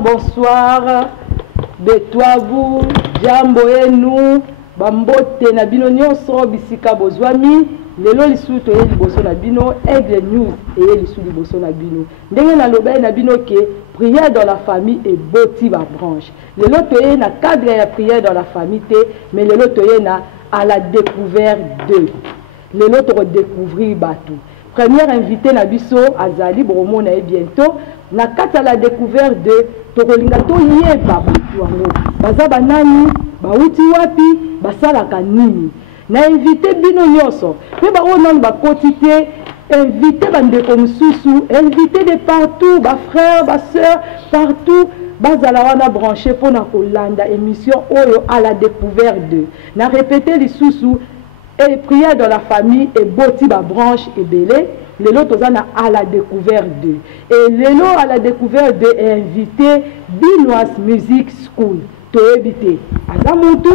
bonsoir. Betwabu, jambo enu, bambote na bino nyonso bisika bozwami. Lelo lisu to ye liboso na bino, Aigle News et lisu liboso na bino. Ndenge na loba na bino ke prière dans la famille et boti ba branche. Lelo to ye na cadre ya prière dans la famille te, mais lelo to ye na à la découverte de. Lelo to redécouvrir batou. Première invité na biso azali bromo na bientôt na kata la découverte de tokolinga to yeba batou wango. Baza banani, bauti wapi, basalaka nini. Na invité bino nyonso. Pe ba onan ba quotité, invité bandeko mususu, invité de partout, ba frères, ba sœurs, partout. Bazala wana branché pour na kolanda émission oyo à la découverte de. Na répéter les sous et prière dans la famille et boti ba branche et belé. Lelo tozana à la découverte de. Et lelo à la découverte de est invité Binoise Music School. To éviter. Aza mutu,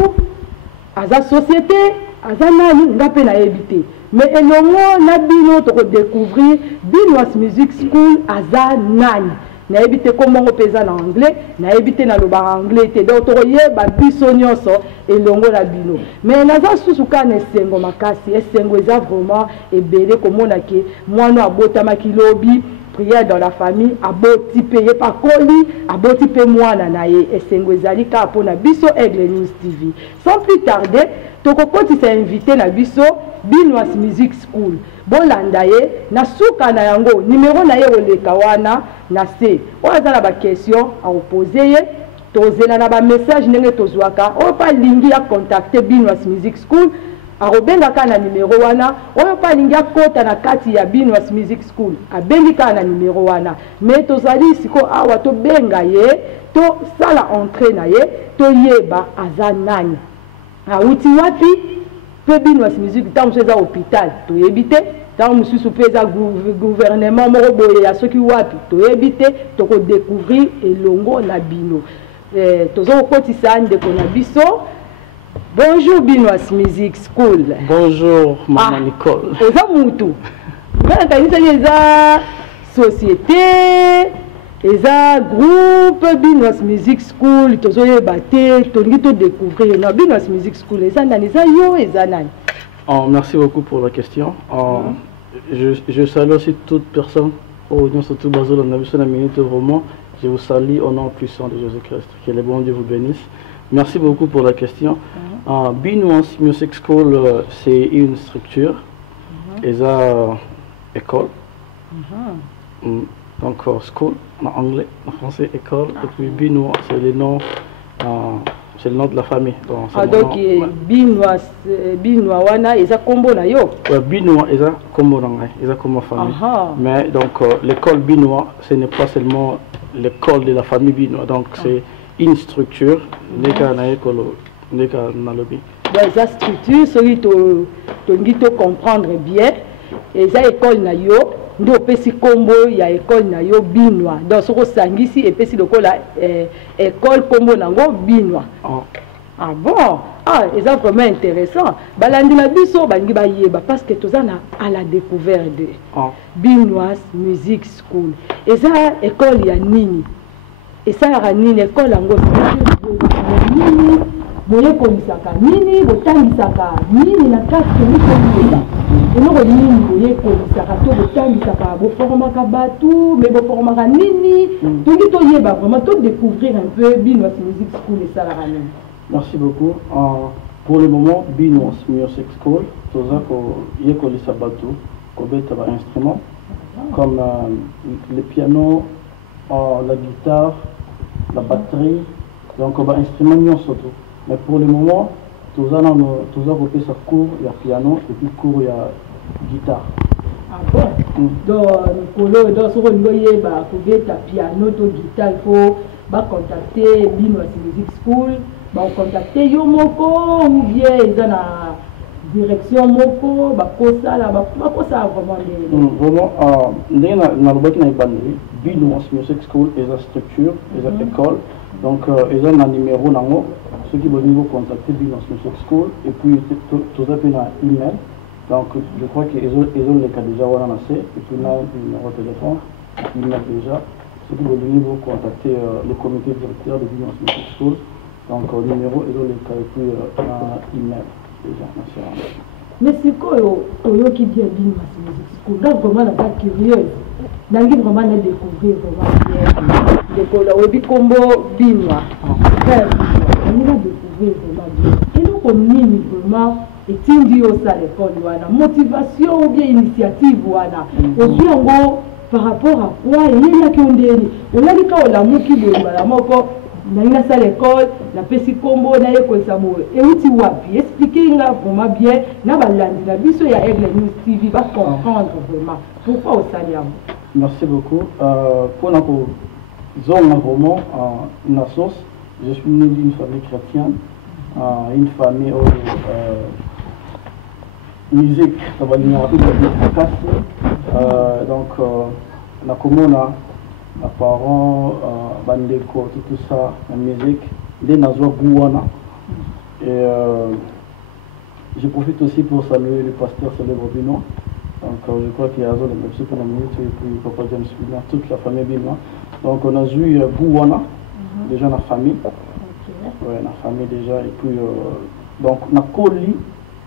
aza société, aza nani ngape na éviter. Mais elongo na bino to découvrir Binoise Music School aza nani. Na éviter comment on pèse en anglais, na éviter na loba anglais te donc to yeba biso nyonso elongo na bino. Mais naza susuka na sengo makasi, sengo eza vraiment ebele komona ke mwana abotama kilobi prière dans la famille aboti payé par colis aboti pe mwana na ye esengo ezali ka pona biso Aigle News TV. Sans plus tarder, tokokoti s'est invité na biso Binoise Music School. Bolanda ye na suka na yango numéro na ye oleka wana na se. Oza na ba question à opposer ye tozela na ba message ndenge tozwaka o pa lingi ya contacter Binoise Music School arobengaka na numéro wana oyo pa lingi akota na kati ya Binoise Music School abengika na numéro wana mais tozali siko awa to benga ye to sala entrée na ye to yeba aza nani auti wapi pe Binoise Music tant c'est hôpital to yebite tant mususu pe za gouvernement moko boye ya soki wapi to yebite to ko découvrir elongo na bino tozo kotisa ndeko na biso. Bonjour Binoise Music School. Bonjour Maman Nicole. Eza mutu. Kana kanisa eza société, eza groupe Binoise Music School, tozo yeba te, tolingi to découvrir na Binoise Music School. Eza nani, eza yo, eza nani. Merci beaucoup pour la question. Je salue aussi toute personne, surtout Basel, on a vu ça dans la minute vraiment. Je vous salue au nom puissant de Jésus-Christ. Que le bon Dieu vous bénisse. Merci beaucoup pour la question. Binoise Music School, c'est une structure. Et ça, école. Donc, school en anglais, en français, école. Et puis Binoise, c'est le nom de la famille. Donc, Binoise, wana, et ça combo na yo. Binoise, et ça combo na et ça comme famille. Mais donc, l'école Binoise, ce n'est pas seulement l'école de la famille Binoise. Donc, c'est une structure. Des structures, celui to comprendre bien. Et ça école na yo, ndo pesi combo ya école na yo Binoise. Donc soko sangisi et pesi lokola école combo nango Binoise. Ah bon? Ah, et ça vraiment intéressant. Balandi na biso bangi ba yeba parce que tozana à la découverte de Binoise Music School. Et ça école ya nini? Et ça ya nini école yango nini? Boye komisaka nini, botangisaka nini na kati ni eloko nini boye komisaka to botangisaka boformaka batu mais boformaka nini tongi to yeba vraiment to découvrir un peu Binoise Music School et ça la ramène. Merci beaucoup. Pour le moment Binoise Music School toza ko yekolisa batu ko beta ba instruments comme le piano, la guitare, la batterie, donc ba instruments nyonso to. Mais pour le moment, tous avons fait sa cours, il y a piano et puis cours, il y a guitare. Ah bon? Donc, sur le niveau, piano, guitare, il faut contacter Binoise Music School, contacter Yomoko ou bien ils ont la direction Moko, ça vraiment. Vraiment, Binoise Music School est une structure, est une école. Donc, ils ont un numéro nango, ceux qui veulent contacter Binoise Music School, et puis tout ça, puis un email. Donc, je crois qu'ils ont les cas déjà, et puis là, un numéro de téléphone, email déjà. c'est que le niveau contacter le comité directeur de Binous Music School. Donc, le numéro est dans le cas et puis un email déjà. Mais c'est quoi qui dit Binous Music School? Là, vraiment, on est curieux. On a vraiment découvrir vraiment bien. L'école, on a combo Binois. On a découvrir vraiment bien. Et nous, on a vraiment. Et tu dis aussi à l'école, motivation ou bien initiative, aussi en gros, par rapport à quoi il y a qui ont des. On a dit qu'on a mouki de la moko, on a l'école, la pessi combo, on a l'école Samoa. Et où tu vois, expliquer vraiment bien, n'a pas l'année, la vie sur Aigle News TV va comprendre vraiment. Pourquoi au Saliam? Merci beaucoup. Pour la zone vraiment, une sauce, je suis né d'une famille chrétienne, une famille musique, ça va venir donc la commune, les parents, bandeko, tout ça, la musique, des nazwa gouana. Et je profite aussi pour saluer le pasteur célèbre Binois. Donc je crois qu'il y a un monsieur pour la minute et puis Papa James Binois, toute la famille Binois. Donc on a joué gouana, déjà dans la famille. Ouais, dans la famille déjà. Et puis donc on a collé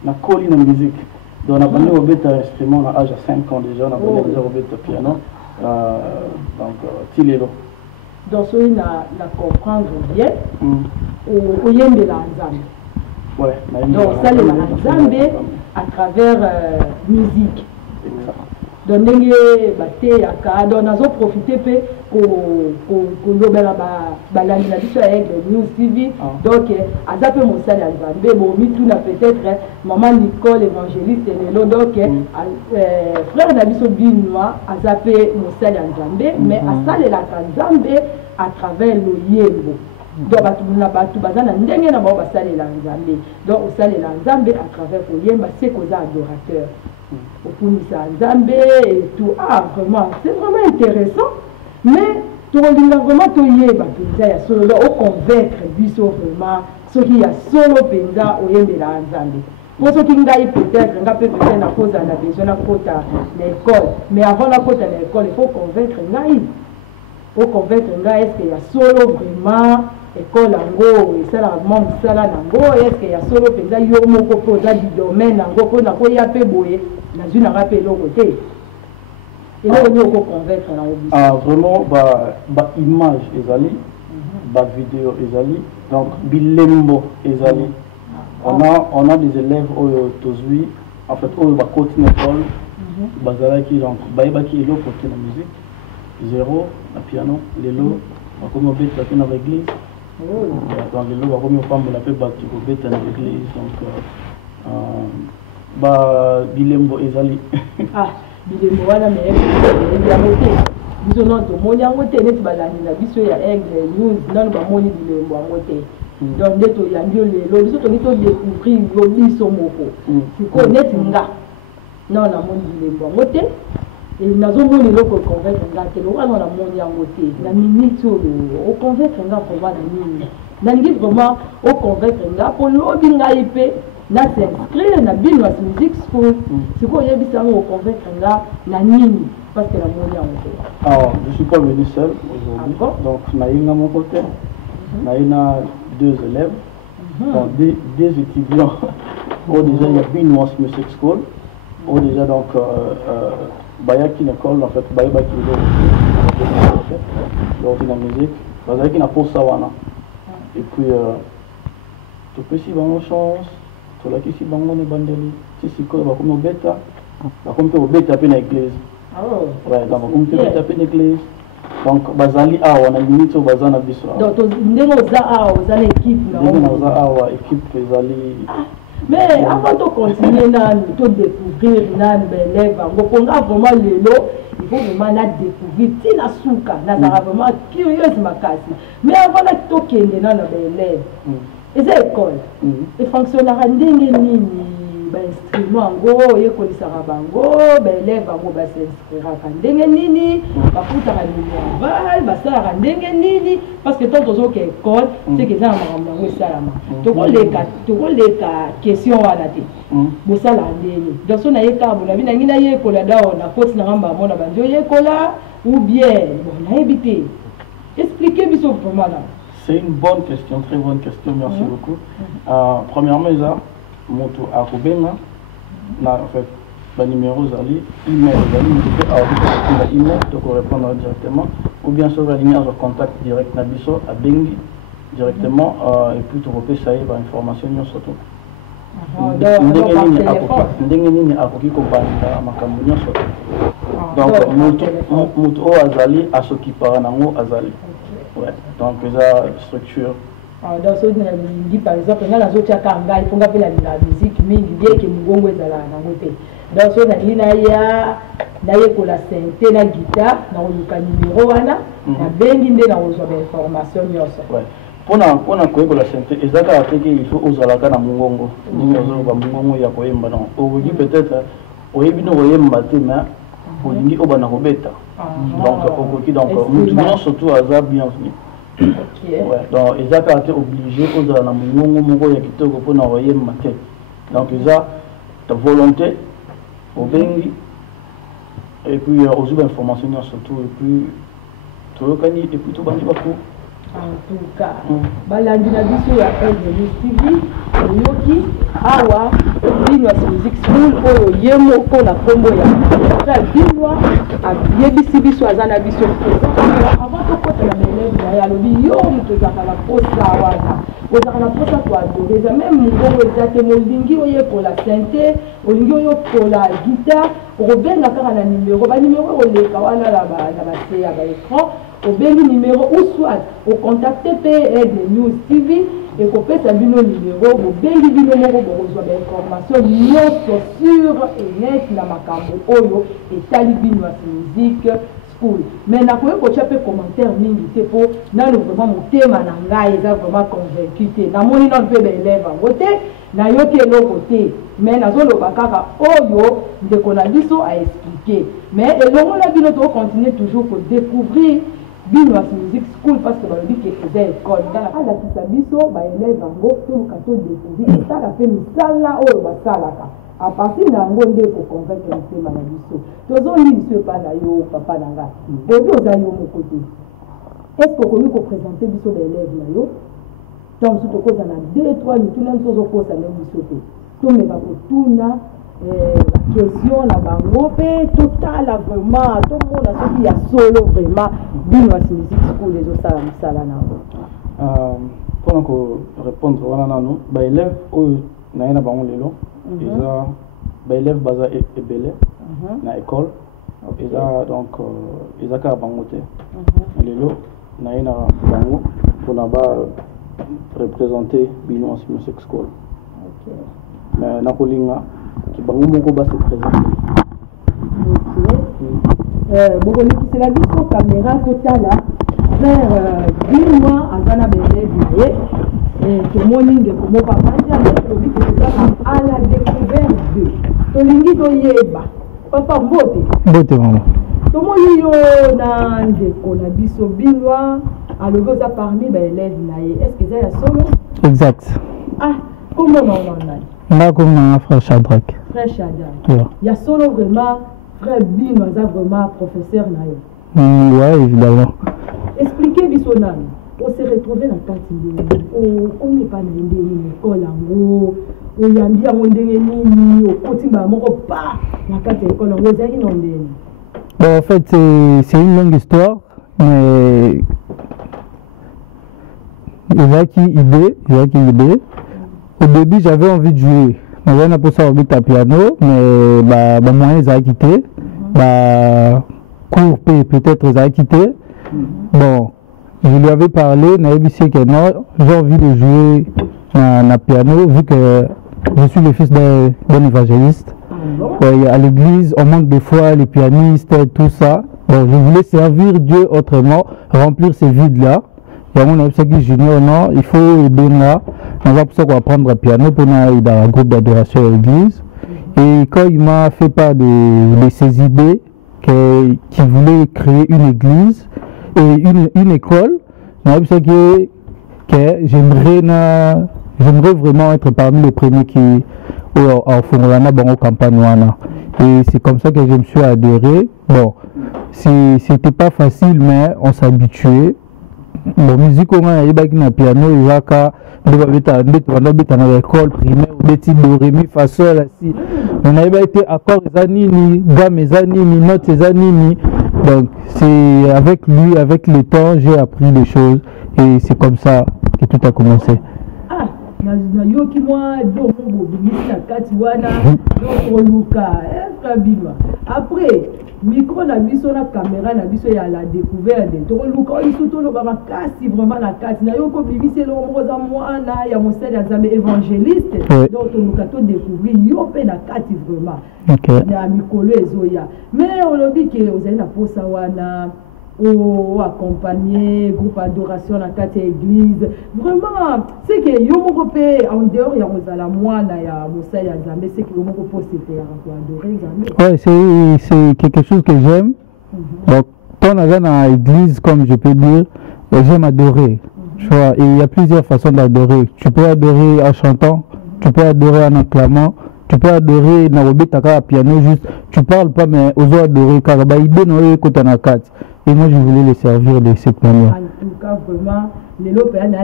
la musique. Donc on a appris au bête instrument à l'âge de 5 ans déjà, on a appris déjà au bête piano. Donc Tilélo. Donc ça il a comprendre bien au yembe la nzambe. Ouais, donc ça le nzambe à travers musique. Donc ndenge baté aka donc nazo profiter pe ko lobela balandi na biso avec News TV. Donc azape mosali ya nzambe bo mi tout na peut-être maman Nicole évangéliste lelo donc frère na biso Binois azape mosali ya nzambe mais asalela ka nzambe à travers le yembo. Donc batu bazana ndenge na bao basalela nzambe. Donc osalela nzambe à travers le yemba c'est koza adorateur. Au Punisa Nzambe et tout. Ah, vraiment, c'est vraiment intéressant. Mais, tu regardes vraiment, tu y es, solo, au convaincre, biso vraiment, ce qui y a solo penza, au yembe la Nzambe. Pour ce qui est peut-être, on peut peut-être la cause à la besoin de l'école. Mais avant la côte à l'école, il faut convaincre Ngaï. Il faut convaincre Ngaï, est-ce qu'il y a solo vraiment école ango et ça la membre ça là nango est-ce qu'il y a solo penza yo moko poza du domaine nango ko na ko ya pe boye na zuna rappel au côté et là on est au convaincre na obi vraiment ba image ezali ba vidéo ezali donc bilembo ezali on a des élèves au tozui en fait au ba continue école bazala qui donc ba ki elo pour la musique zéro la piano lelo ba comme bête la dans l'église. Donc, les gens qui ont la paix, ils ont l'église. Donc, Bilembo Ezali. Ah, Bilembo, voilà, mais il y a moté. Ils ont monté, ils ont moté, ils ont moté, ils ont moté, ils ont moté, ils ont moté. Donc, ils ont moté, ils ont découvert, ils ont moté. C'est quoi, ils ont moté. Non, on a moté. Et nous avons dit que nous convaincre nous avons monté en côté. Nous avons mis sur le convaincre nous avons vraiment au convaincre pour l'objet nous s'inscrire dans Binous Music School. C'est quoi il y a besoin au convaincre nous parce que nous avons monté en côté. Alors, je ne suis pas venu seul aujourd'hui. Donc, nous avons mon côté. Nous avons 2 élèves, donc des étudiants. Déjà, il y a Binous Music School. Déjà, donc, Bayaki l'école en fait Bayaki la musique Bayaki na pour sawana et puis tu peux si bon chance tu la qui si bon on est bandeli si quoi va comme bêta va comme au bêta pe na église ouais donc comme tu bêta pe na église donc bazali on a limite au bazana biso donc ndenge za équipe na za équipe ezali. Mais avant de continuer à découvrir les élèves, on a vraiment le lot, il faut vraiment la découvrir. Si la souka, la vraiment curieuse ma casse. Mais avant de toquer les élèves, et c'est l'école. Et fonctionnaire instrument ngo ye ko sarabango élève ngo ba s'inscrire ka ndenge nini ba futa ka val ba sara ndenge nini parce que tant aux autres écoles c'est que ça ma ngo salama to ko leka question wana te bo sala ndenge donc so na ye ka bo na bina ngina ye ko la da na koti na ngamba mona banjo ye ko la ou bien bon na habité expliquez biso vraiment là. C'est une bonne question, très bonne question, merci beaucoup. Premièrement, ça, moto à Kobenga, en fait, le numéro Zali, email, email, tu peux répondre directement, ou bien sur la ligne de contact direct Nabiso à Bengi directement, et puis tu peux savoir l'information sur tout. Donc, moto Azali, à ce qui parle en Azali. Ouais, donc la structure. Donc, on dit par exemple, on a la zone Kanga, il faut faire la musique, mais il dit que Mungongo est là. Donc, on a dit que la synthé, la guitare, on a le numéro, on a bien information. Pour la synthé, il faut oser la canne à Mungongo. Mungongo, il y a peut-être, il y a pour l'ingi au banarobeta. Donc, nous surtout à ça bienvenue. Donc, ils ont été obligés aux alamouons, il y a qui pour n'envoyer matin. Donc, ils ont ta volonté au bengi et puis aux informations surtout et puis tout le cani et puis tout bandi bakou. En tout cas, balandi na biso ya TV yoki awa Binwa Music School oyo yemo ko na kombo ya frère Binwa abiyebisi biso azana biso avant to kota na élève na ya lobi yo muto za kala posa wana ozaka na posa to adorer même mungongo ezate molingi oye ko la synthé olingi oyo ko la guitare obenga kaka na numéro ba numéro oleka wana la ba se ya ba écran au bengi numéro ou soit au contacter Aigle News TV et qu'on peut s'abonner au numéro au bengi bino moko pour recevoir des informations nyonso sur et net na makambo oyo et tali Binwa Music School. Mais na ko ko chape commentaire mingi te po na le vraiment motema na ngai eza vraiment convaincu te na moni na pe élève voté na yoki lo côté mais na zolo bakaka oyo de ko na biso a expliquer mais elongo na bino to continuer toujours pour découvrir Binwa Music School parce que balobi ke eza école dans la kisabiso ba élève ngo to kato découvrir ça la fait misala oyo basalaka à partir na ngo nde ko convaincre nsema na biso tozo li biso pa na yo papa na nga bobi oza yo moko te est-ce que komi ko présenter biso ba élève na yo donc surtout ko na 2-3 minutes même sozo ko sa même biso te to me ba ko tuna question la bango pe total vraiment tout le monde a sorti à solo vraiment Binwa Music School les autres sala na pour répondre wana nanu ba élève oyo na ina bango lelo eza ba élève baza ebele na école eza donc eza ka bango te lelo na ina bango pour na ba représenter Binwa Music School. Mais na kolinga qui bango moko ba se présenter. Bon, c'est la vision caméra totale vers Binwa azana belle et que moninge comme papa à la découverte de tolingi to yeba papa mbote maman to moni yo na ndeko na biso Binwa alogo za parmi ba élèves na ye est-ce que ça ya solo exact comment on là comme un frère Shadrach il y a solo vraiment frère Binwa za vraiment professeur na yo ouais évidemment expliquez biso nani on s'est retrouvé dans kati on n'est pas dans une école ngo on yambia ndenge nini okotimba moko pa na kati école ngo ezaki non ndeni. Bon en fait c'est une longue histoire mais ezaki idée au début j'avais envie de jouer mais on pour ça envie de piano mais bah moyen ezaki te bah cours peut-être ezaki te bon je lui avais parlé, que non, j'ai envie de jouer na piano vu que je suis le fils d'un évangéliste. Ouais, à l'église, on manque des fois les pianistes et tout ça. Bon, je voulais servir Dieu autrement, remplir ces vides-là. Et à mon avis, c'est que junior, non, il faut aider là. On va pour ça qu'on va apprendre le piano pour aller dans un groupe d'adoration à l'église. Et quand il m'a fait part de ses idées, qu'il voulait créer une église, et une école, que j'aimerais vraiment être parmi les premiers qui ont fait la campagne. Et c'est comme ça que je me suis adhéré. Bon, c'était pas facile, mais on s'habituait. Bon, musique, on a eu un piano, il y a dans l'école primaire, do, ré, mi, fa, sol, si. On a été accords zanini, gamme zanini, notes zanini. Donc, c'est avec lui, avec le temps, j'ai appris les choses et c'est comme ça que tout a commencé. Na yoki mwa do mo bimisi na kati wana do luka frabima après micro na biso na caméra na biso ya la découverte to luka o isuto lo ba makasi vraiment na kati na yoko bimisi lo mo za mwana ya mosali ya Nzambe évangéliste donc to luka to découvrir yo pe na kati vraiment na mikolo ezoya mais olobi ke ozali na posa wana ou accompagner groupe d'adoration dans quatre églises vraiment c'est que yo moko pe en dehors ya kozala mwana ya mosali ya Nzambe c'est que yo moko po se faire pour adorer Nzambe. Ouais, c'est quelque chose que j'aime. Donc quand on est dans l'église, comme je peux dire, j'aime adorer. Tu vois, et il y a plusieurs façons d'adorer. Tu peux adorer en chantant, tu peux adorer en acclamant, tu peux adorer na robetaka piano juste, tu parles pas mais ozo adorer car ba idée no écoute na kati. Et moi, je voulais les servir de cette manière. En tout cas, vraiment, les lopéens n'ont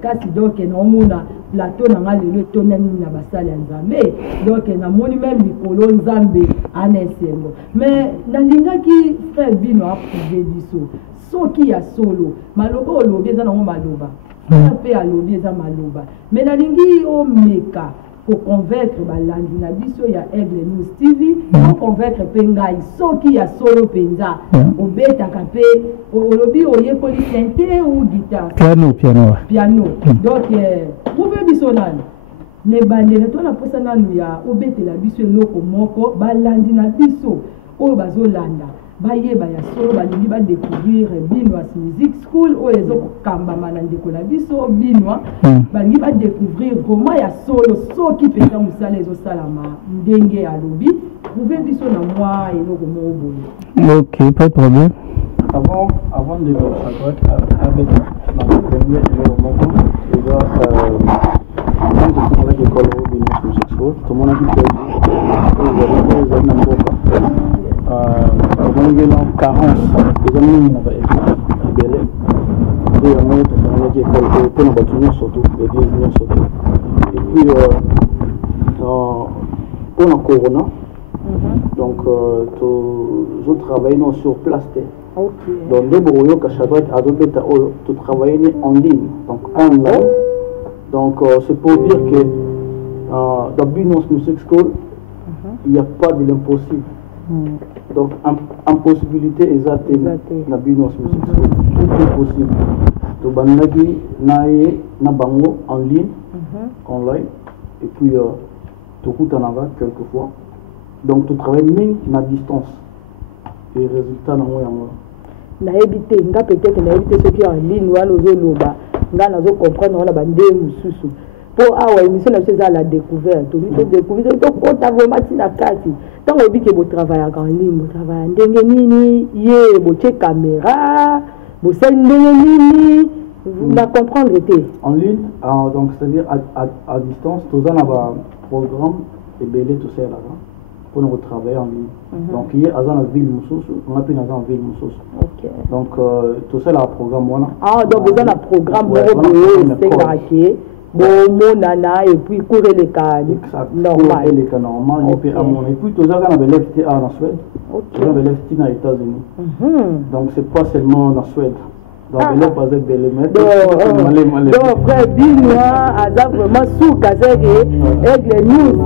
pas de donc ils ont un plateau dans le tonneau na basali Nzambe. Donc ils ont même les colons Nzambe en ensemble. Mais nalinga qui frère Bino a prouvé biso. So qui a solo, maloba o lobi za na maloba. Pe a lobi za maloba. Mais nalingi o meka pour convaincre balandi na biso ya Aigle News TV, pour convaincre pengai soki ya solo penza obeta kape olobi oyekoli synthé ou guitare piano donc prouve biso nani ne bandele to na posa nanu ya obetela biso eloko moko balandi na biso oyo bazolanda bayeba ya solo balingi badécouvrir Binois Music School oyo ezokokambama na ndeko na biso Binois balingi badécouvrir vraiment ya solo soki mpenza mosala ezosalama ndenge alobi prouve biso na mwa eloko moko boye. Ok, pas de problème. Avant de avec ma première eloko moko eza quand je suis à l'école Binois Music School tout le monde a dit que ezali na mboka on a carence, les amis n'ont pas été belé. Et on a été pour nos bâtiments surtout, les vieux surtout. Et puis, on a Corona. Donc, je travaille sur place. Donc, les brouillons que chaque fois, tu travailles en ligne, donc online. Donc, c'est pour dire que dans Binois Music School, il n'y a pas de l'impossible. Donc, impossibilité exacte na Binois Music School. Tout est possible. Tu banaki na bango en ligne, online, et puis tu coûtes en avant quelquefois. Donc, tu travailles même à distance. Et les résultats, non, na éviter, nga peut-être na éviter ceux qui sont en ligne, ou alors loba, nga nazo comprendre na bande mususu. Pour avoir émission à la découverte, tu découvrir, tu as vraiment la carte. Tant que tu travailles en ligne, tu travailles en ligne, tu as caméra, tu as ligne, tu comprendre. En ligne, donc c'est-à-dire à distance, tu as un programme et belé tout ça là-bas pour nous travailler en ligne. Donc il y a dans la ville Moussous, on a pu dans la ville Moussous. Donc tout ça là programme voilà. Ah donc vous avez un programme c'est bon nana et puis courir les cas normal les cas normal et puis à mon et puis tout ça on avait l'FTA en Suède on avait l'FTA aux États-Unis donc c'est pas seulement en Suède donc les pas avec les mettre donc frère Binois a vraiment sous casé Aigle News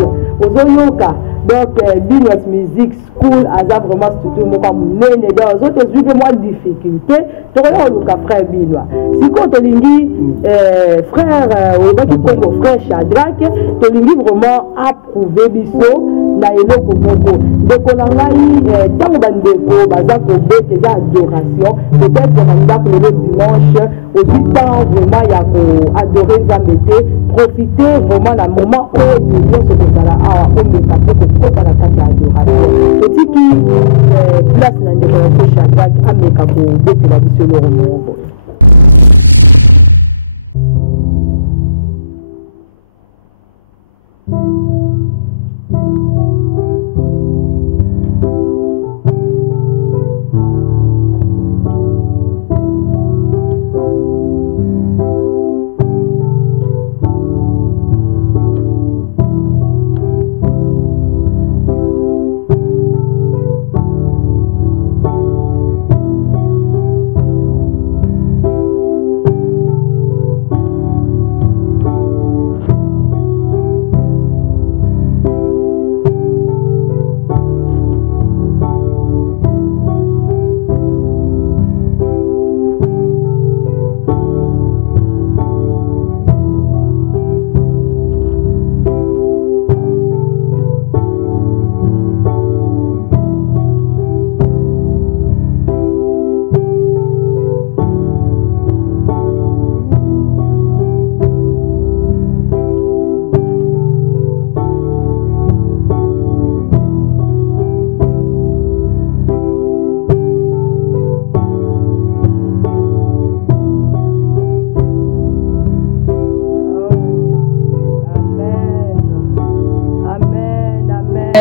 ozoyoka donc Binois Music School a vraiment structure mo comme nene dans autres jours moins difficulté to le frère Binois si quand on dit frère qui comme frère Shadrach to lingi vraiment approuver biso na eloko moko ndeko na ngai tango bandeko baza ko bete za adoration peut-être qu'on va le dimanche au temps vraiment ya ko adorer Nzambe profiter vraiment la moment où nous sommes kozala awa on est capable de kota na kati ya adoration petit qui place na ndeko na Shadrach ameka ko bete la biso loro moko.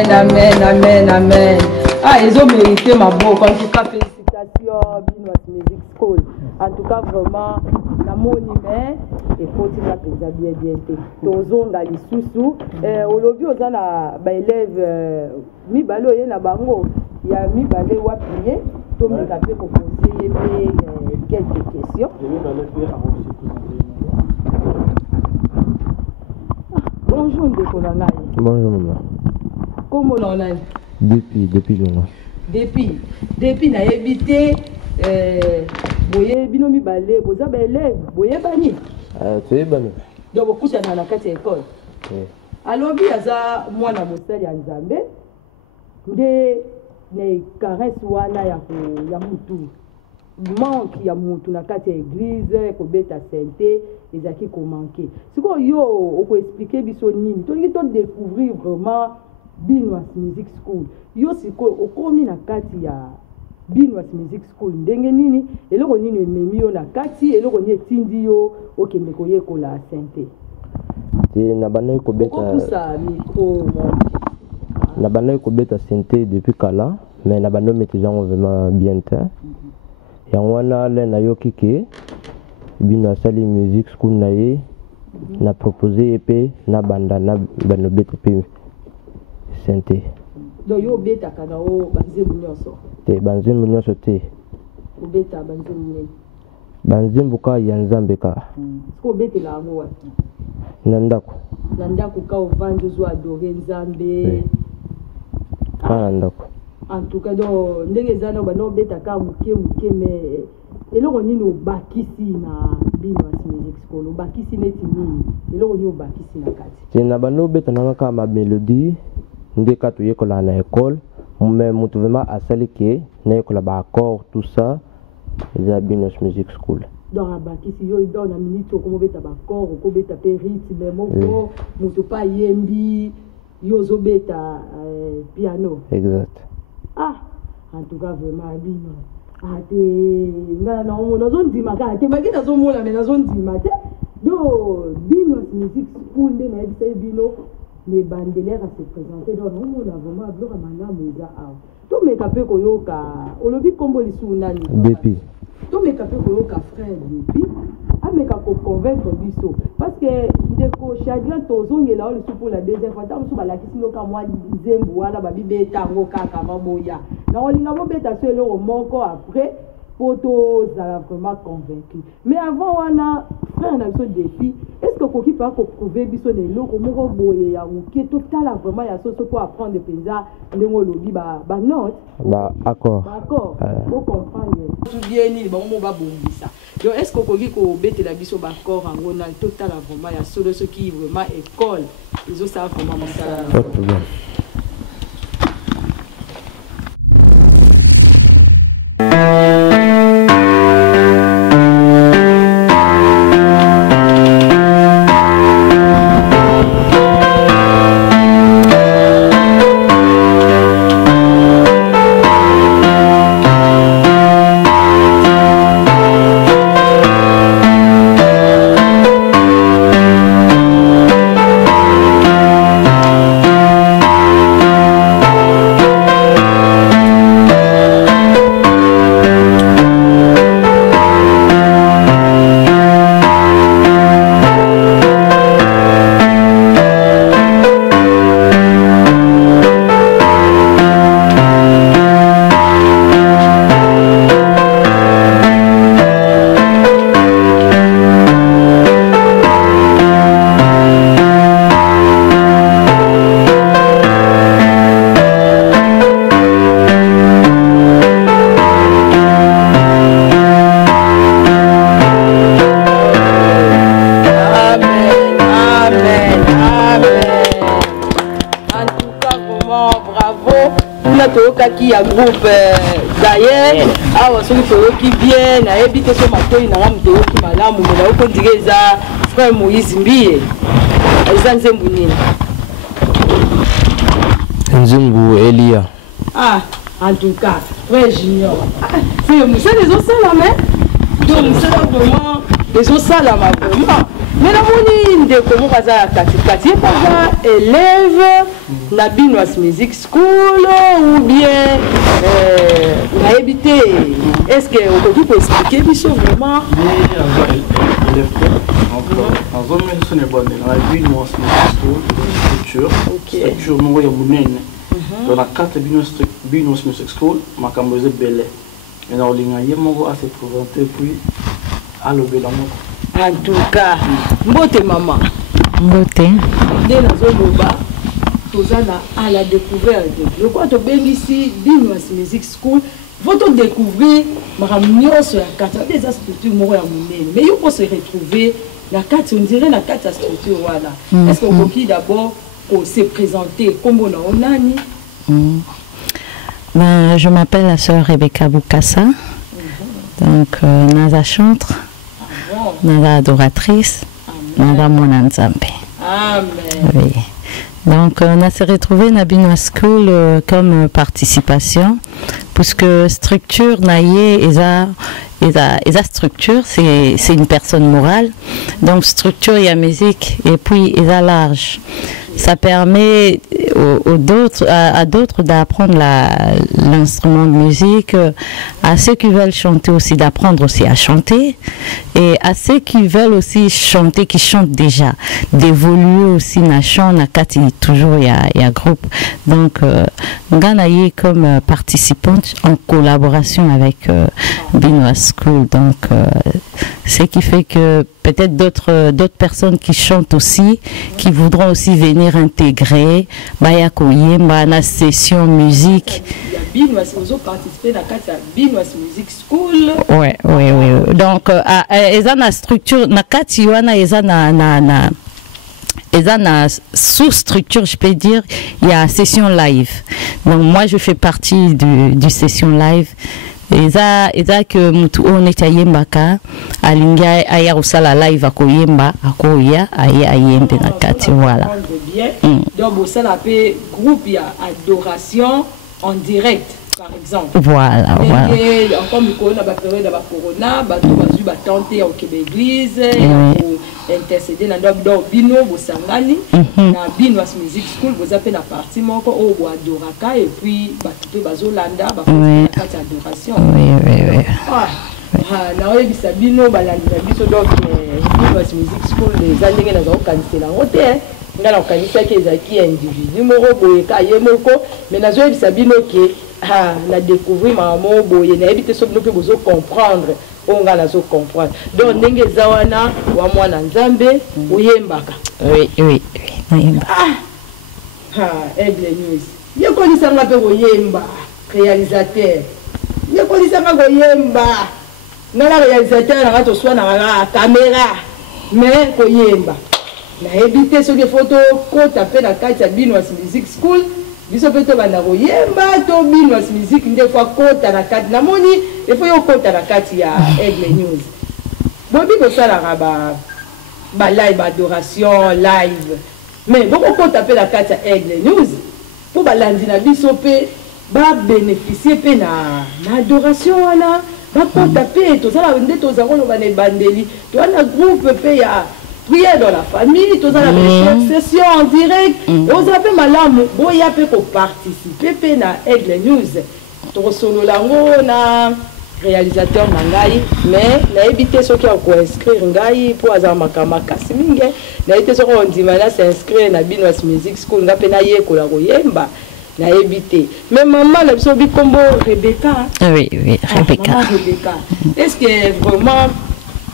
amen, amen, amen. Ah, ils ont mérité ma boque. En tout cas, félicitations, Binoise Music School. En tout cas, vraiment, la monime, et faut dire que bien bien. Tozonga lisusu. Au lobby, aux élèves, mi balo ye na bango, il y a mi balé wapiye. Tout me capé pour poser quelques questions. Bonjour, Ndekolanga. Bonjour, maman. Comment on a Depuis longtemps. Depuis na habité boye binomi balé boza ba élève boye bani Tu es bani. donc beaucoup ça na kati école alors bi aza mwana mosali ya Nzambe nde ne caresse wana ya mutu manque ya mutu na kati église ko beta santé ezaki ko manquer siko yo oko expliquer biso nini to ngi to découvrir vraiment Binoise Music School yo siko okomi na kati ya Binoise Music School ndenge nini eloko nini ememi yo na kati eloko nini etindi yo okende koyekola santé na bana ko beta micro na bana ko beta santé depuis kala mais na bana mettre gens vraiment bien temps ya wana le na yo kike Binoise Music School na ye na proposer epé na banda na bana beta pe santé donc yo beta kana o banzembu nyonso te banzembu nyonso te o beta banzembu nini banzembu ka ya Nzambe ka ko beta la ngo wapi na ndako ka ovanje zo adorer Nzambe ka ndako en tout cas donc ndenge zana bano beta ka muke mais eloko nini obakisi na Binoise Music School obakisi neti nini eloko nini obakisi na kati te na bano beta na ka ma mélodie ndeka tu yekola na école mais mutu vraiment asali ke na yekola ba accord tout ça za Binoise Music School donc abakisi yo dans na minute ko beta ba accord ko beta pe rythme moko mutu pa yembi yo zo beta piano exact en tout cas vraiment bino ate nga na ono zo ndima ka te makita zo mona mais na zo ndima te do Binoise Music School nde na ebisa bino les bandelières à se présenter donc on a vraiment bloqué maintenant muza a to me kapé koyoka olobi kombo lisu nani depuis to me kapé koyoka frère depuis a me ka ko convaincre biso parce que ndeko chagrin tozongela o lisu pour la deuxième fois tant so balakisi loka mwa nzembu wala babibe tango kaka maboya na olinga mo beta so eloko moko après poto zala vraiment convaincu mais avant wana frère na biso défi est-ce que koki pa ko prouver biso de loko moko boye ya muke total vraiment ya so pour apprendre penza ndengo lobi ba note ba accord pour comprendre tout bien ni ba mo ba bombisa donc est-ce que koki ko bete la biso ba accord en na total vraiment ya so ce qui vraiment école ils ont ça vraiment ça qui a groupe d'ailleurs awa soki toyoki bien nayebi te so matoi na ngamu toyoki malamu me nayoki ondire eza frère Moïse Mbie eza nzembu nini nzembu Elia en tout cas frère Junior c'est mosala ezosalama donc mosala vraiment ezosalama vraiment Mais namoni ndeko moko aza katikati epaza élève na Binoise Music School ou bien nayebi te est-ce que okoki koexplike biso vraiment ce n'est pas dans la Binoise Music School structure moko ya monene dans la carte Binoise Music School makambo eza bele mais olinga ye moko ase présenter puis alobela moko. En tout cas, mbote maman. Mbote. Nde nazoloba tozana à la découverte. Le quoi to bengi ici Binoise Music School, votre découvrir maramnyos ya kata des structures moko ya monene. Mais il faut se retrouver la carte, on dirait la carte structure voilà. Est-ce qu'on peut d'abord se présenter comme on a onani? Ben, je m'appelle la sœur Rebecca Boukassa. Donc naza chantre. Naza adoratrice, naza mwana nzambe. Amen. Oui. Donc on a se retrouvé na Binoise School comme participation, puisque structure naie esa structure c'est une personne morale, donc structure il y a musique et puis esa large. Ça permet à d'autres d'apprendre l'instrument de musique, à ceux qui veulent chanter aussi d'apprendre aussi à chanter, et à ceux qui veulent aussi chanter, qui chantent déjà, d'évoluer aussi na chant, na kati toujours il y a groupe. Donc Nganaye comme participante en collaboration avec Binoise School. Donc ce qui fait que peut-être d'autres personnes qui chantent aussi, qui voudront aussi venir intégrer baya koyemba na session musique. Binoise vous participer dans la Binoise Music School. Oui. Donc eza na structure na kati wana eza na sous-structure, je peux dire, il y a session live. Donc moi je fais partie du session live. Eza que mutu oneta yembaka alinga aya usala live akoyemba akoya aya ayembe na kati voilà. Donc vous ça l'appelle groupe il y a adoration en direct par exemple. Voilà. Encore micro na ba période de corona, ba tu ba tenter au Québec église pour intercéder na donc bino vous sangani na Binoise Music School vous appelez la partie moko au adoraka et puis ba tu bazolanda ba faire adoration. Oui. Na oyebisa bino balandi na biso donc Binoise Music School les andenge na zo kanisa la rote nga na kanisa ki ezaki individu moko boye ka ye moko mais na zo yebisa bino ke na découvrir maman boye na ebite so bino pe bozo comprendre on nga na zo comprendre donc ndenge zawana wa mwana nzambe oyembaka. Oui. Aigle News yekolisa nga pe oyemba réalisateur yekolisa nga oyemba na la réalisateur na to soit na la caméra mais koyemba na éviter ce que photo ko taper la carte Binoise Music School biso pe to banda koyemba to Binoise Music nde fois kota na carte na moni il faut yo kota na carte ya Aigle News bobi ko sala ba live adoration live mais beaucoup ko taper la carte ya Aigle News pour balandi na biso pe ba bénéficier pe na adoration wana ba ko taper to sala nde to zangolo ba ne bandeli to na groupe pe ya prière dans la famille, tous les sessions en direct. Vous avez madame, boya peut participer na Aigle News. Tout solo lango na réalisateur nangai, mais na éviter ceux qui ont inscrire ngai pour azar makama kasiminge. Na éviter ceux qui ont dit mana s'inscrire na Binoise Music School na pena ye kola koyemba. Na éviter. Mais maman la biso bi kombo Rebecca. Oui, Rebecca. Maman Rebecca. Est-ce que vraiment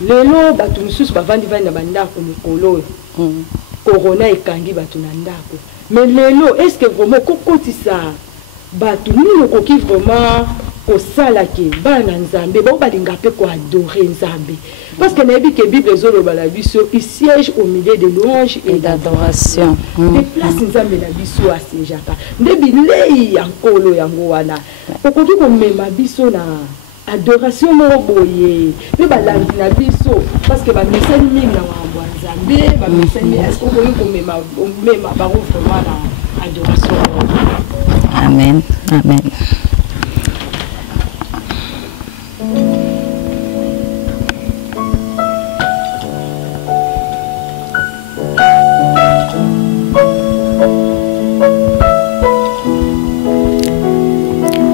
lelo batu mususu bavandi vandi na bandako mikolo corona ekangi batu na ndako mais lelo est-ce que vraiment kokotisa batu nini koki vraiment kosala ke bana nzambe bao balinga pe ko adorer nzambe parce que na bible bible ezoloba la biso il siège au milieu de louanges et d'adoration des places nzambe na biso asejaka nde bilei ya nkolo yango wana okoki komema biso na adoration moko boye pe balandi na biso parce que ba mesani mingi na mambo ya nzambe ba mesani est-ce qu'on peut komema bango vraiment na adoration. Amen.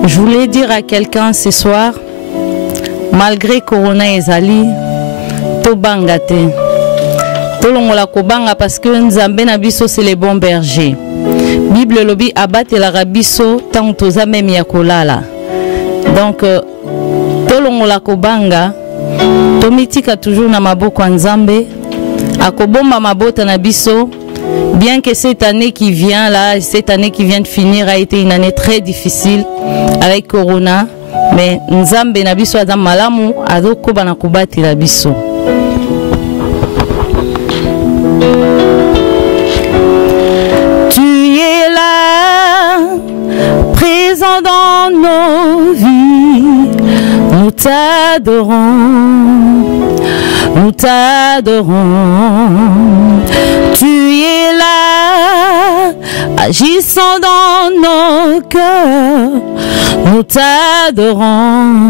Je voulais dire à quelqu'un ce soir, malgré Corona ezali, to bangate. Tolongola kobanga parce que Nzambe na biso c'est les bons bergers. Bible lobi abate la rabiso tant toza même ya kolala. Donc tolongola kobanga tomitika toujours na maboko Nzambe akobomba mabota na biso. Bien que cette année qui vient là, cette année qui vient de finir a été une année très difficile avec Corona, mais Nzambe na biso aza malamu azoko bana kubati la biso. Tu es là, présent dans nos vies, nous t'adorons, nous t'adorons. Tu es là, agissant dans nos cœurs, nous t'adorons,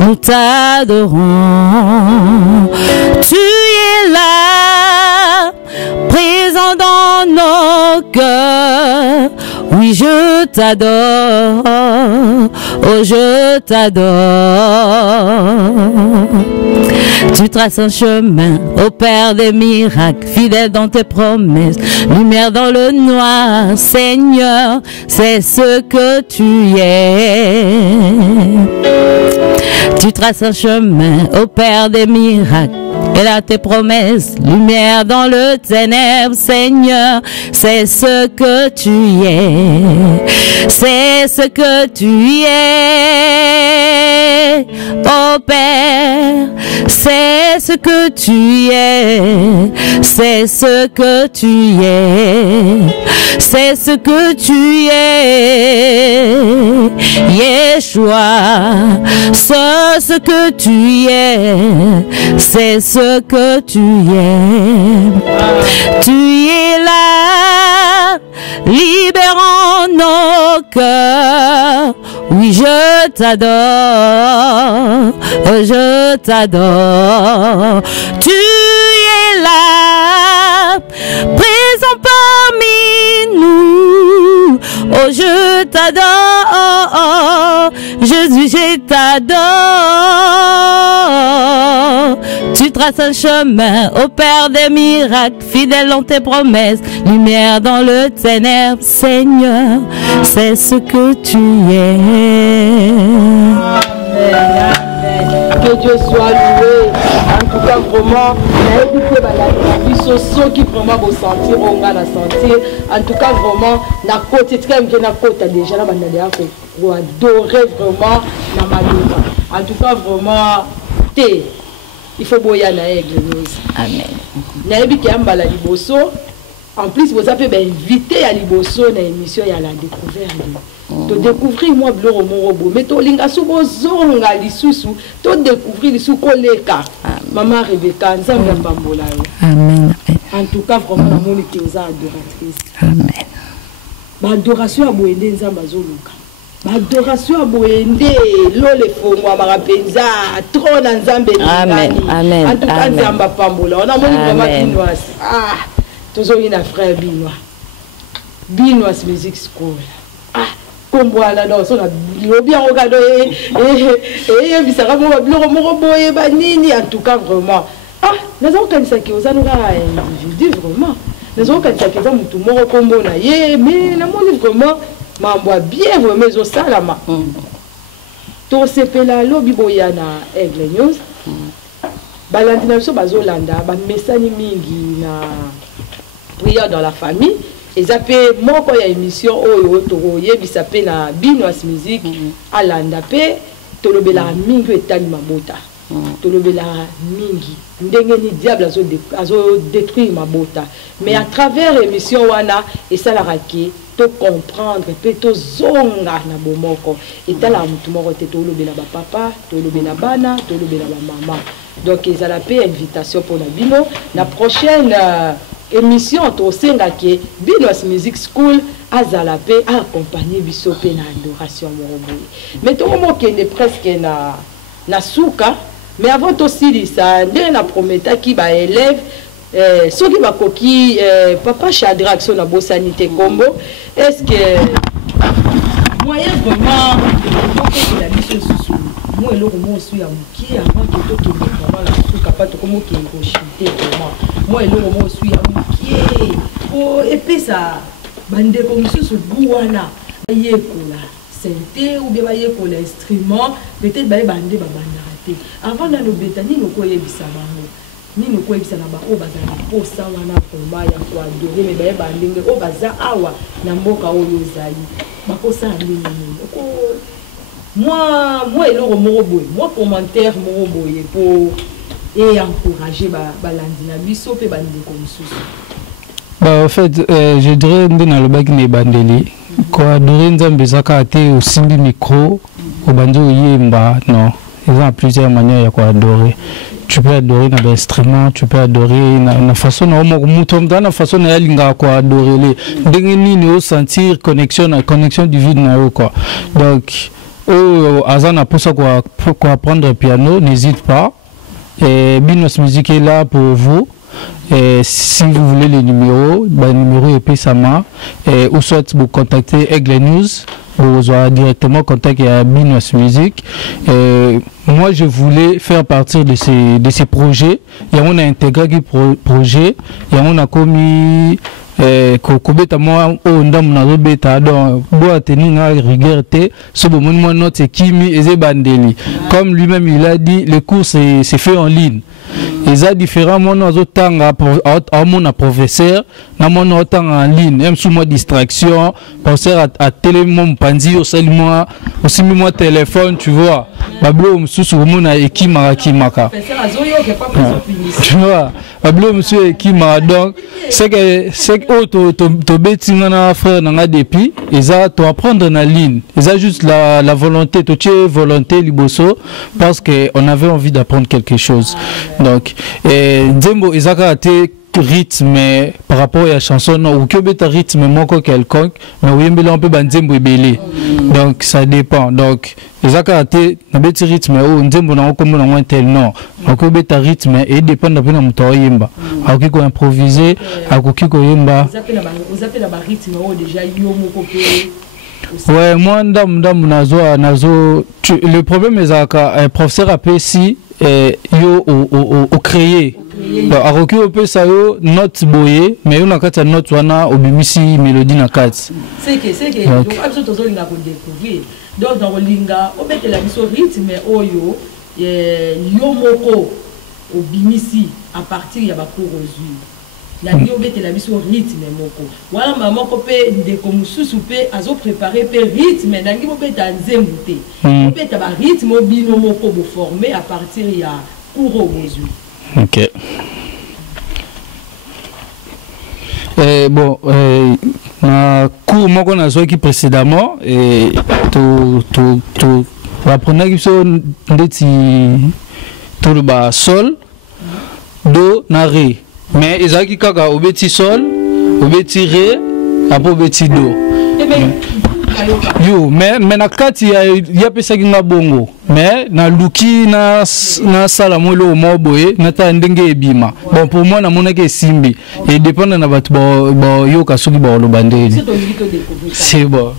nous t'adorons. Tu es là, présent dans nos cœurs, oui je t'adore, oh je t'adore. Tu traces un chemin au Père des miracles, fidèle dans tes promesses, lumière dans le noir, Seigneur, c'est ce que tu es. Tu traces un chemin au Père des miracles, et là tes promesses, lumière dans le ténèbre, Seigneur, c'est ce que tu es, c'est ce que tu es, oh Père, c'est ce que tu es, c'est ce que tu es, c'est ce que tu es, Yeshua, c'est ce que tu es, c'est ce que tu es. Tu es là, libérant nos cœurs. Oui, je t'adore, je t'adore. Tu es là, présent parmi nous. Oh, je t'adore, Jésus, je t'adore. Tu traces un chemin au Père des miracles, fidèle dans tes promesses, lumière dans le ténèbre, Seigneur, c'est ce que tu es. Amen. Que Dieu soit loué. En tout cas, vraiment, ceux qui vraiment vont sentir, on va la sentir. En tout cas, vraiment, na côté, très bien, na côté déjà, là, on adorer vraiment na malheur. En tout cas, vraiment, il faut boyer na aigle. Amen. Na ebi ki ambala liboso. En plus, vous avez invité à liboso na émission ya la découverte. To découvrir moi bloro morobo mais to linga subo zonga lisusu to découvrir lisusu koleka maman Rebecca nzambe mbambola yo. Amen. En tout cas vraiment la moni ki oza adoratrice. Amen. Ba adoration aboende nzambe azoluka. Ba adoration aboende lole fongwa marapenza trona nzambe Amen. Amen. En tout cas nzambe pambola on a moni vraiment Binois. Ah tozo ina frère Binois Music School. Voilà, donc on a bien regardé et bizarre moi bloro moroboye banini en tout cas vraiment ah nous avons quand ça qui aux individu vraiment nous avons quand ça qui va mutu moro kombo na ye mais na moni vraiment mambo bien vraiment zo salama to sepela lobi boyana Aigle News balandina biso bazolanda ba mesani mingi na prière dans la famille. Et ça fait mon quoi y a émission oh yebisa pe na Binois Music alanda pe tolobela mingi etali mabota tolobela mingi ndenge ni diable azo détruire mabota mais à travers émission wana et ça la raki to comprendre pe to zonga na bomoko et tala mutu moko te tolobela ba papa tolobela bana tolobela ba maman donc ils a la paix invitation pour la bino la prochaine émission to senga ke Binois Music School azala pe accompagner biso pe na adoration moroboye mais to mo kende presque na suka mais avant aussi ça ndé na prometa ki ba élève soki ba koki papa Shadrack so na bosanité combo est-ce que moyen vraiment moi eloko mo su ya mukie avant que to ke vraiment la su capable comme ke ko chiter vraiment moi eloko mo su ya mukie o epesa bande comme susu buwana yekola sente ou bien yekola instrument peut-être ba bande ba banda raté avant na lobeta ni loko yebisa bango ni loko yebisa na ba o bazana posa wana komba ya ko adore me ba bandenge o baza awa na mboka oyo zali bakosa ndenge ko moi eloko moko boye moi commentaire moko boye pour et encourager balandi na biso pe bandeko mosusu. En fait, je dirais que dans le bac ne bandeli quoi adorer nzambe zaka ate osimbi micro obanzo yemba non il y a plusieurs manières ya adorer. Tu peux adorer dans l'instrument, tu peux adorer na façon na na façon na linga quoi adorer les ndenge nini o sentir connexion divine na quoi. Donc Azana pour ça quoi apprendre le piano, n'hésite pas. Binos Musique est là pour vous. Et si vous voulez les numéros, le numéro est Pessama. Ou soit vous contactez Aigle News, vous aurez directement contact à Binos Musique. Moi, je voulais faire partie de ces projets. Et on a intégré des projets. Et on a commis kokobeta moi o ndam na robeta donc bo tenir na rigueur te so bo mon notre kimi eze bandeli comme lui-même il a dit le cours c'est fait en ligne. Ils ont différents mon otanga à mon professeur na mon otanga en ligne même sous moi distraction professeur à télé mon panzi au seul moi aussi moi téléphone tu vois bablo msusu mon ekima kimaka tu vois bablo monsieur ekima donc c'est to betinga na frère na depuis ils ont to apprendre na ligne ils ont juste la volonté to tier volonté liboso parce que on avait envie d'apprendre quelque chose donc Nzembo ils ont été rythme par rapport à la chanson ou que beta rythme moko quelconque mais oui on peut banzembo ebele donc ça dépend donc les akate na beti rythme ou nzembo na ko mona tel non donc beta rythme et dépend de na muto yemba akoki ko improviser akoki ko yemba vous appelez la rythme ou déjà yo moko pe ouais moi ndam nazo le problème est professeur APC yo au créer akoki ope sa yo note boye mais yo na kati ya note wana obimisi mélodie na kati c'est que donc absolument tozolinga ko découvrir donc dans linga obetela biso rythme oyo yo moko obimisi à partir ya ba cours ozui la yo betela biso rythme moko wala mamoko pe ndeko mususu pe azo préparer pe rythme nangi bobeta nzembu te obeta ba rythme obino moko bo former à partir ya cours ozui. Ok. Bon, na cours moi qu'on a joué qui précédemment et tout apprenait qui sont tout le bas sol do na ré mais ils ont qui kaka au petit sol au petit ré après au petit do. Yo mais na kati ya pesa kinga bongo mais na luki na sala molo moboye na ta ndenge ebima bon pour moi na monake simbi et dépend na batu ba yo kasuki ba lo bandeli c'est bon.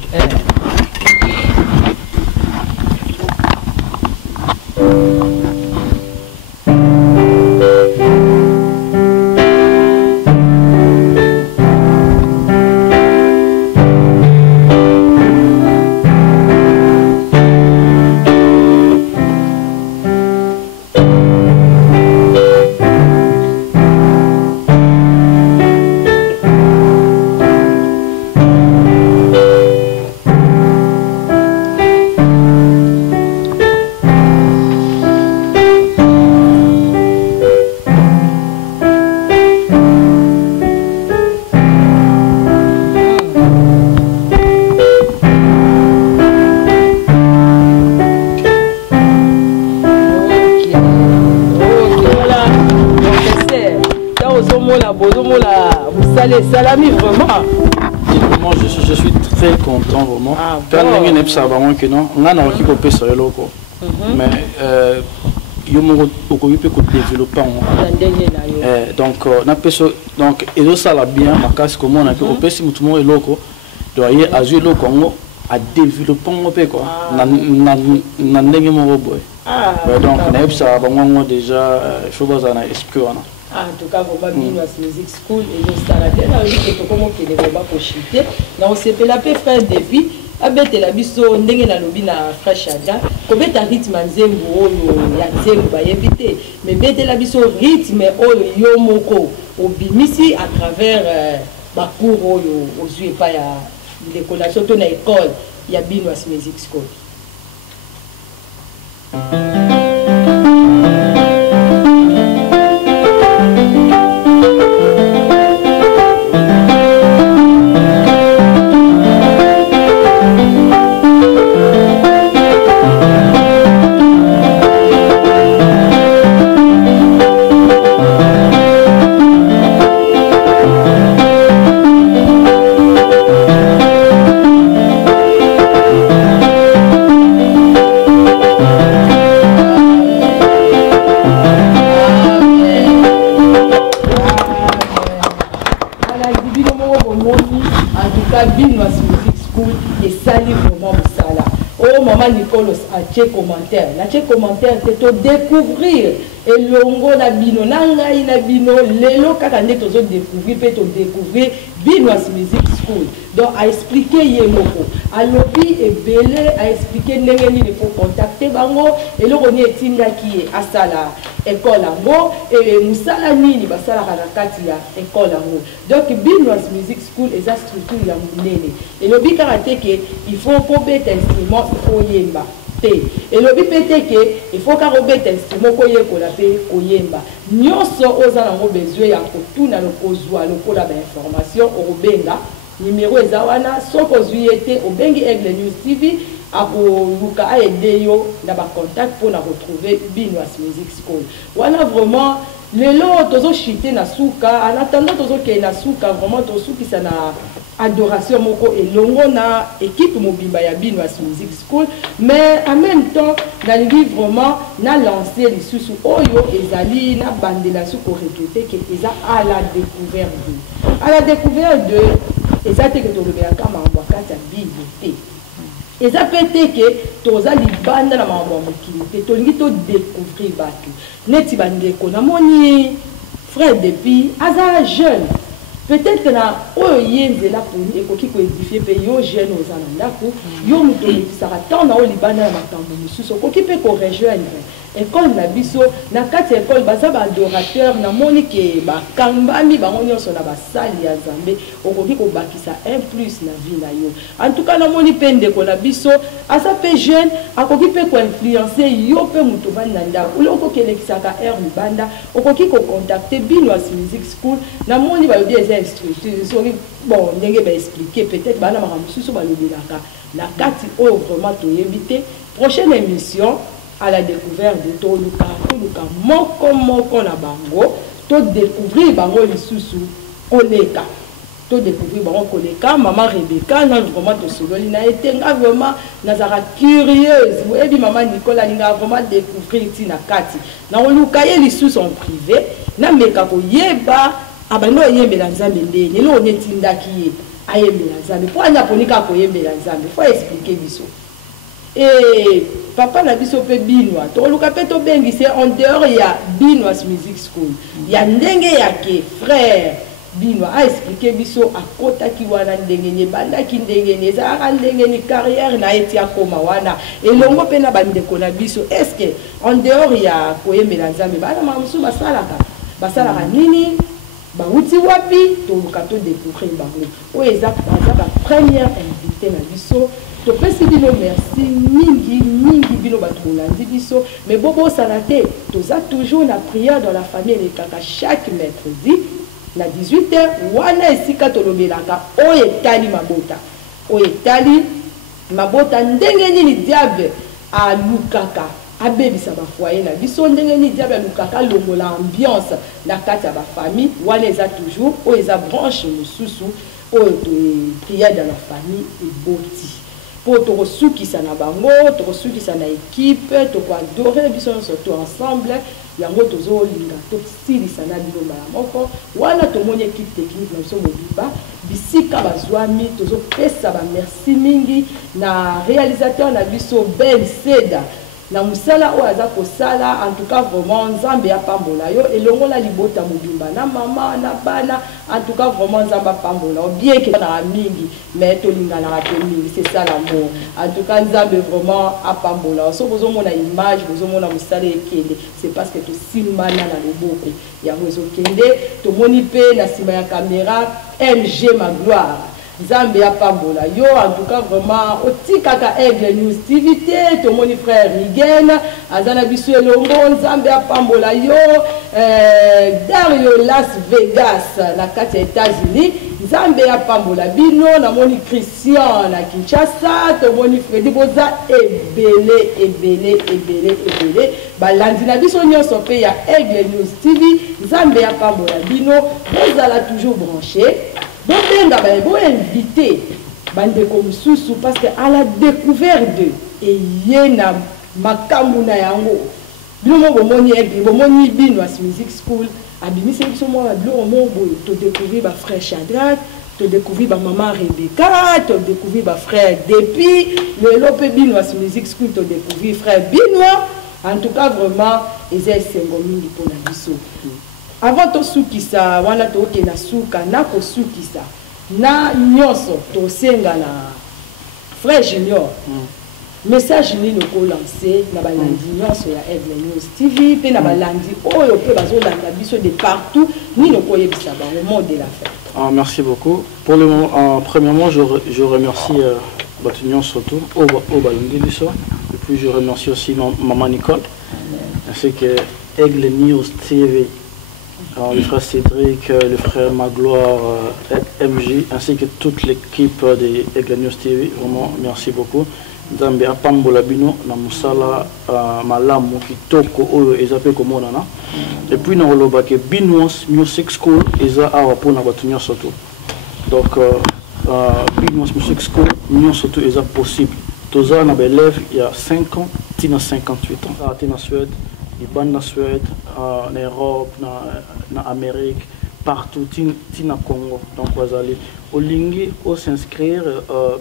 Salami vraiment. Moi je suis très content vraiment. Quand on est ça vraiment que non, on a un équipe au PC loco. Mais yo mo ko ype ko développer donc na peso donc et ça la bien ma casse comment on a que au PC tout le monde est loco. Doyer azur loco à développer mon peu quoi na ndenge mo boy donc na ça vraiment déjà il faut pas en esprit on en tout cas vraiment Binois Music School et nous ça la bien avec tout comment que les va pour chuter na on s'est la paix frère défi abete la biso ndenge na lobi na fresh ada ko beta rythme nzembo oyo ya nzembo ba éviter mais bete la biso rythme oyo yo moko obimisi à travers ba cours oyo ozui pa ya l'école surtout na école ya Binois Music School. Nicolas a ché commentaire. La ché commentaire c'est de découvrir et longo na bino nanga ina bino lelo kaka ndé tozo découvrir peut découvrir Binois Music School. Donc a expliquer yemoko. A lobby et belé a expliquer ndenge ni il faut contacter bango et le roni etinga qui est à sala école ango et musala nini basala kana kati ya école ango. Donc Binois Music School est la structure ya munene. Et lobby karaté que il faut probeta instrument il faut yemba. Et le but que il faut qu'un robot instrument koye kola pe koyemba nyonso oza na besoin ya kotuna le kozwa le kola ba information o robenga numéro ezawana soko zuyete obengi Aigle News TV ako luka aider yo na ba contact pour na retrouver Binois Music School wana vraiment lelo tozo chiter na suka en attendant tozo ke na suka vraiment to suki sana adoration moko elongo na équipe mobimba ya Binois Music School mais en même temps dans le livre vraiment na lancé les sous oyo ezali na bandela sous ko recruter que eza à la découverte de ezate que to le bien kama wakata biblioté eza pété que toza libanda na mambo mokili to lingi to découvrir batu neti bandeko na moni frère depuis aza jeune. Peut-être que na oyenze la pour ekoki ko édifier pe yo jeune aux anandako yo muto sera tant na olibana na makambo mususu koki pe ko rejoindre école na biso na kati école baza ba adorateur na moni ke ba kambami bango nyonso na basali ya Nzambe okoki ko bakisa un plus na vie na yo en tout cas na moni pe ndeko na biso asa pe jeune akoki pe ko influencer yo pe muto banda ndako loko kelekisaka air libanda okoki ko contacter Binois Music School na moni ba yodi instructeur bon ndenge ba expliquer peut-être bana makambo susu ba lobelaka na kati o vraiment to invité prochaine émission à la découverte de Toluka moko na bango to découvrir bango lisusu koleka to découvrir bango koleka maman Rebecca na vraiment to sololi na été vraiment nazara curieuse et puis maman Nicolas linga vraiment découvrir tina kati na oluka ye lisusu en privé na meka ko yeba abano yembela Nzambe ndenge lo netindaki ye ayembela Nzambe po anya ponika ko yembela Nzambe faut expliquer biso et papa na biso pe Binois to luka pe to bengi c'est en dehors ya Binois Music School ya ndenge ya ke frère Binois a expliqué biso akota ki wana ndenge ne banda ki ndenge ne za ndenge ni carrière na etia koma wana elongo pe na bandeko na biso est-ce que en dehors ya koyembela Nzambe bana mamusu basalaka nini bauti wapi to luka to découvrir bango o exact ba première invité na biso to pesi bino merci mingi bino batulandi biso mais bobo salate toza toujours la prière dans la famille les kaka chaque mercredi na 18h wana esika tolobelaka oyetali mabota ndenge nini diable a lukaka abebisa ba foyer na biso ndenge nini diable lukaka longola ambiance na kati ya ba famille wana eza toujours o eza branche mususu o prière dans la famille eboti pour te ressoukisa na bango, te ressoukisa na équipe, te adorer biso surtout ensemble yango tozolinga tosilisa na bino mbala moko wana tomoni équipe technique na biso mobimba bisika bazwami tozopesa bamerci mingi na réalisateur na biso Ben Seda na musala oyo aza kosala en tout cas vraiment nzambe apambola yo elongola libota mobimba na mama na bana en tout cas vraiment nzambe apambola bien que na mingi mais tolinganaka te mingi c'est ça l'amour en tout cas nzambe vraiment apambola so bozomona image bozomona musala ekende c'est parce que tosimbana na loboko yango ezokende tomoni mpe na nsima ya caméra MG Magloire Nzambe ya pambola yo en tout cas vraiment otikaka Aigle News TV te tomoni frère Rigen azana biso elongo Nzambe ya pambola yo Dario Las Vegas na kati ya États-Unis Nzambe ya pambola bino na moni Christian na Kinshasa tomoni Freddy Boza ebele balandi na biso nyonso pe ya Aigle News TV Nzambe ya pambola bino bozala toujours branché. Bon, bon invité bandeko mususu parce que à la découverte de et yena makamuna yango bino bomoni ebi bomoni Binois Music School abimisi biso mo blo mo boy to découvrir ba frère Shadrach to découvrir ba maman Rebecca to découvrir ba frère Depi le lope Binois Music School to découvrir frère Binois en tout cas vraiment ezay sengo mingi pona biso. Avant to sukisa wana to ke na suka na ko sukisa na nyonso to senga na frère Junior message ni ko lancer na balandi nyonso ya Aigle News TV pe na balandi oyo pe bazolanda biso de partout ni ko yebisa ba au monde de la fête. Merci beaucoup. Pour le moment, premièrement je remercie Batunion surtout au balandi biso et puis je remercie aussi maman Nicole ainsi que Aigle News TV. Alors, le frère Cédric, le frère Magloire, MJ, ainsi que toute l'équipe de Aigle News TV, vraiment merci beaucoup. Nzambe apambola bino na musala malamu kitoko oyo ezape komonana. Et puis na oloba ke Binois Music School eza awa pona batu nyonso to. Donc Binois Music School nyonso to eza possible. Toza na élève il y a 5 ans, tina 58 ans. Tina Suède. Liban na Suède, en Europe, en Amérique, partout, na Congo. Donc, vous allez au Lingui, au s'inscrire,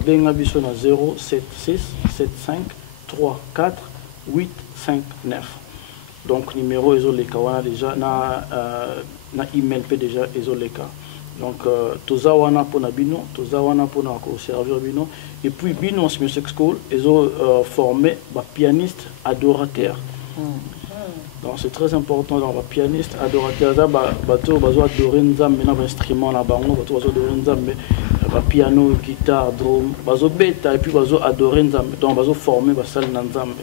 ben abisso na 076 75 34 859. Donc, numéro isoleka, on a déjà na email pe déjà isoleka. Donc, toza wana pona bino, toza wana pona ko servir bino. Et puis, Binois Music School, ils ont formé des pianistes adorateurs. Donc c'est très important dans le pianiste adorateur bateau bazo adorer nzambe na instrument na bango bateau bazo adorer nzambe piano guitare drum bazo beta et puis bazo adorer nzambe donc bazo former basal na nzambe.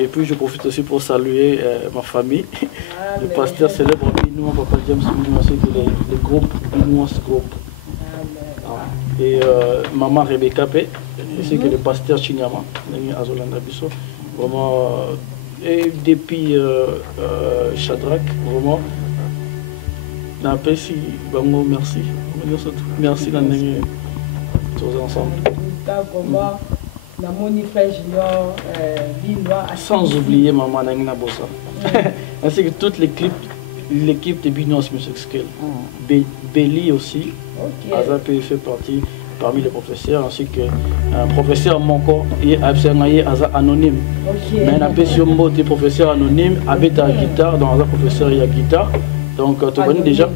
Et puis je profite aussi pour saluer ma famille, le pasteur célèbre Binois Papa James Binois ainsi que le groupe Binois Group. Et maman Rebecca P ainsi que le pasteur Chinyama Azolanda Bisso vraiment. Et depuis Shadrach, vraiment, merci, merci. Merci d'amener tous ensemble. Sans oublier maman Nangina Bossa. Ainsi que toute l'équipe de Binois Music School. Belly aussi, Azap fait partie parmi les professeurs, ainsi que un professeur Monko et anonyme. Mais un peu des professeurs anonymes avec la guitare, dans un professeur il y a guitare. Donc tu vas déjà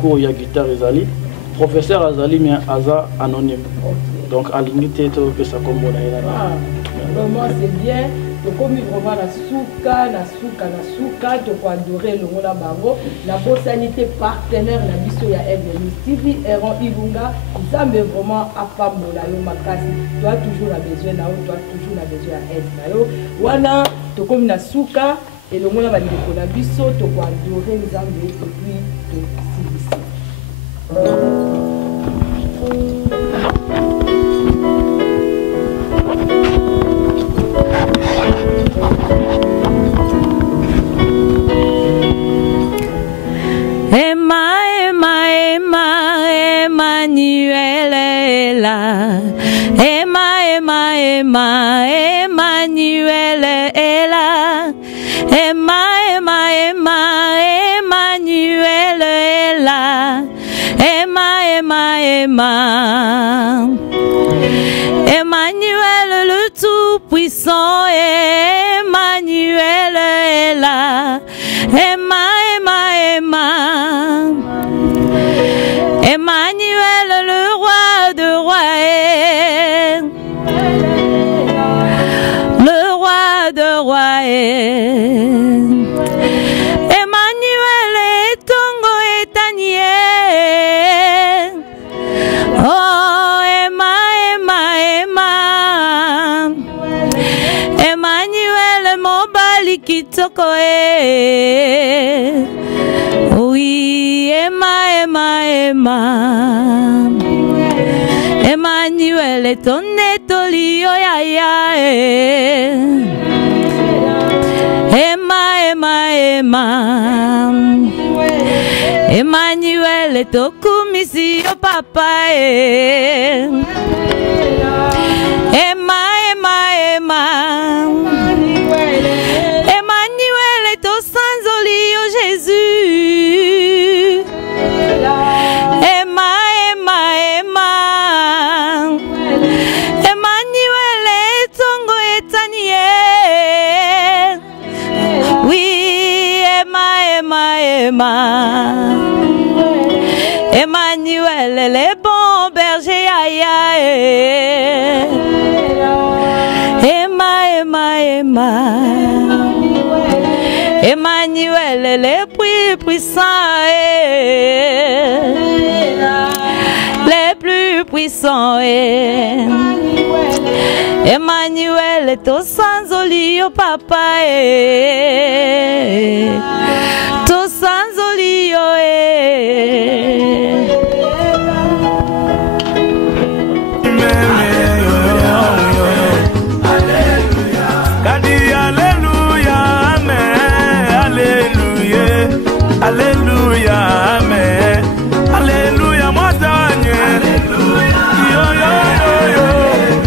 cours il y a guitare Azali. Professeur Azali mais Aza anonyme. Donc à l'unité tu peux ça comme vraiment c'est bien. Comme vraiment na suka to ko adorer le mona bango la sanité partenaire na biso ya Aigle News TV Eron Ibunga nzambe vraiment apambola yo makasi tu as toujours besoin na tu as toujours besoin aide na yo wana to comme na suka et le mona bandeko na biso to ko adorer nzambe et puis to silisi. Emmanuel Tongo Etanie. Oh, Emma, Emmanuel Mobali Kitoko. Oui, Emma. Emmanuel Tonetolio ya. Emma. Emmanuel Tokumisi yo papa. Emma. Emmanuel to sanzoli yo Jésus. Emma. Emmanuel Tongo Etanie. Oui, Emma. Emmanuel les bons bergers aïe. Emma. Emmanuel les puissants. Les plus puissants. Emmanuel est au sans olio papa. Tout sans olio. Alléluia, amen. Alléluia, moi t'agne. Yo.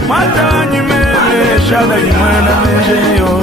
Moi t'agne, mais j'adore, moi n'aime.